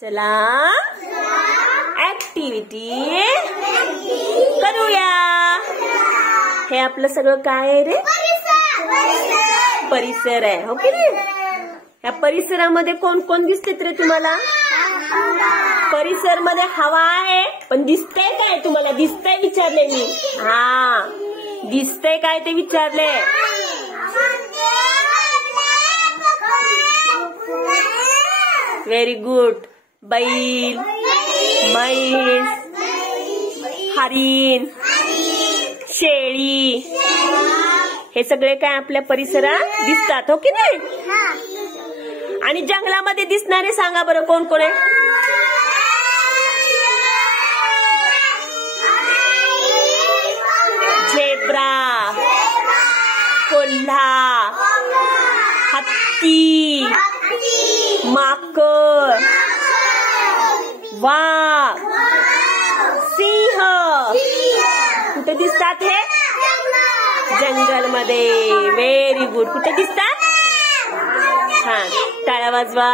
चला ऍक्टिव्हिटी करूया. हे आपलं सगळं काय आहे रे? परिसर आहे, हो की नाही? या परिसरामध्ये कोण कोण दिसतेत रे तुम्हाला? परिसर मध्ये हवा आहे, पण दिसतंय काय तुम्हाला? दिसतंय विचारले मी. हा, दिसतंय काय ते विचारले. Very good. बैल, म्हैस, हरिण, शेळी, हे सगळे काय आपल्या परिसरात दिसतात, हो की नाही? आणि जंगलामध्ये दिसणारे सांगा बरं कोण कोण आहे? झेब्रा, कोल्हा, हत्ती, माकड, वाघ, सिंह. कुठे दिसतात हे? जंगलमध्ये. Very good. कुठे दिसतात? छान. टाळ्या वाजवा.